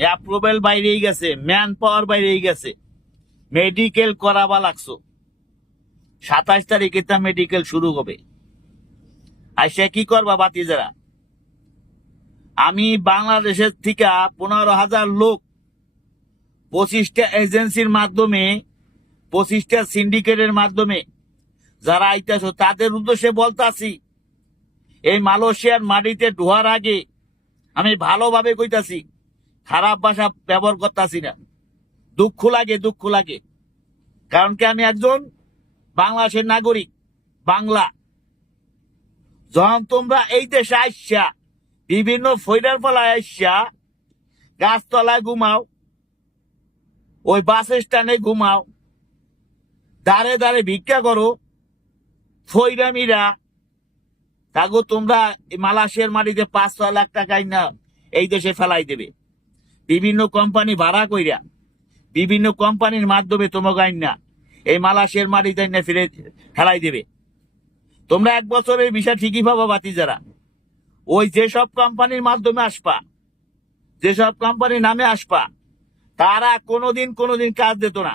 Approval বাইরেই গেছে, man power বাইরেই গেছে, মেডিকেল করাবা লাগছো। 27 তারিখে তা মেডিকেল শুরু হবে। আর সে কি করবা বাতি যারা? আমি বাংলাদেশের থেকে 15,000 লোক 25টা এজেন্সির মাধ্যমে, 25টা সিন্ডিকেটের মাধ্যমে যারা আইতাছো তাদের উদ্দেশ্যে বলতাছি, এই মালয়েশিয়ার মাটিতে ঢোয়ার আগে আমি ভালোভাবে কইতাছি, খারাপ ভাষা ব্যবহার করতাছি না। দুঃখ লাগে, দুঃখ লাগে। কারণ কি আমি একজন বাংলাদেশের নাগরিক, বাংলা। যখন তোমরা এই দেশে আইসা বিভিন্ন ফৈরার পালায় আইসা গাছতলায় ঘুমাও, ওই বাস স্ট্যান্ডে ঘুমাও, দাঁড়ে দাঁড়ে ভিক্ষা করো, ফৈরামিরা তাগো তোমরা মালয়েশিয়ার মাটিতে 5-6 লাখ টাকাই না এই দেশে ফেলাই দেবে। বিভিন্ন কোম্পানি ভাড়া কইরা, বিভিন্ন কোম্পানির মাধ্যমে তোমাকে আইন না এই মালয়েশিয়ার মাটিতে না ফিরে ফেলাই দেবে। তোমরা 1 বছরের ভিসা ঠিকই পাবা বাতি যারা। ওই যেসব কোম্পানির মাধ্যমে আসবা, যেসব কোম্পানির নামে আসবা, তারা কোনোদিন কাজ দিত না।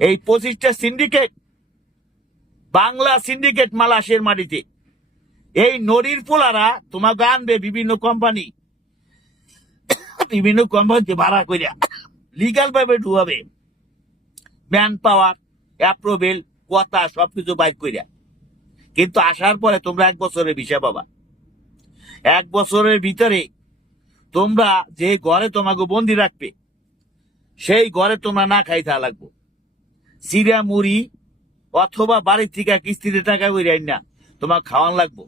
এই 25টা সিন্ডিকেট, বাংলা সিন্ডিকেট মালয়েশিয়ার মাটিতে, এই নড়ির পোলারা তোমাকে আনবে বিভিন্ন কোম্পানিতে ভাড়া করিয়া, লিগাল ভাবে ঢুয়াবে, ম্যান পাওয়ার, অ্যাপ্রুভেল, কথা সবকিছু বাইর করিয়া। কিন্তু আসার পরে তোমরা 1 বছরের ভিসা পাবা। 1 বছরের ভিতরে তোমরা যে ঘরে তোমাকে বন্দি রাখবে, সেই ঘরে তোমরা না খাই থাকা লাগবো। সিরা মুড়ি অথবা বাড়ির থেকে কিস্তিতে টাকা কইরা না তোমাকে খাওয়ান লাগবো।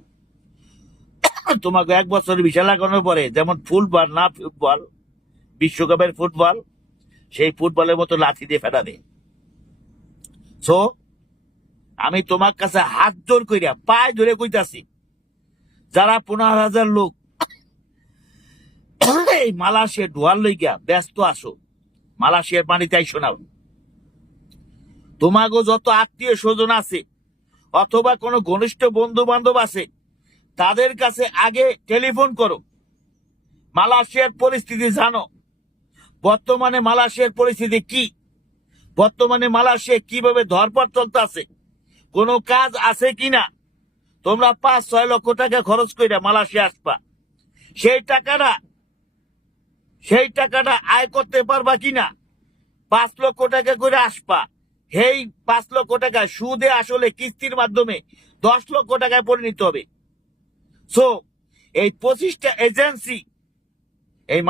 তোমাকে 1 বছরের ভিসা লাগানোর পরে যেমন ফুটবল, না ফুটবল, বিশ্বকাপের ফুটবল, সেই ফুটবলের মতো লাথি দিয়ে ফেটাবে। সো আমি তোমার কাছে হাত জোর কইরা পায়ে ধরে কইতাছি, যারা 15,000 লোক এই মালয়েশিয়া ঢোয়ার লইগা ব্যস্ত আসো, মালয়েশিয়ার পানিতে আইসো না। তোমাকে যত আত্মীয় স্বজন আছে অথবা কোনো ঘনিষ্ঠ বন্ধু বান্ধব আছে, তাদের কাছে আগে টেলিফোন করো, মালয়েশিয়ার পরিস্থিতি জানো। বর্তমানে মালয়েশিয়ার পরিস্থিতি কি, বর্তমানে মালয়েশিয়া কিভাবে ধরপড় চলতে আছে, কোনো কাজ আছে কিনা। তোমরা 5-6 লক্ষ টাকা খরচ করে মালয়েশিয়া আসবা, সেই টাকাটা আয় করতে পারবা কিনা। 5 লক্ষ টাকা করে আসবা, এই 5 লক্ষ টাকা সুদে আসলে কিস্তির মাধ্যমে 10 লক্ষ টাকায় পরিণত হবে। সো এই 25টা এজেন্সি এই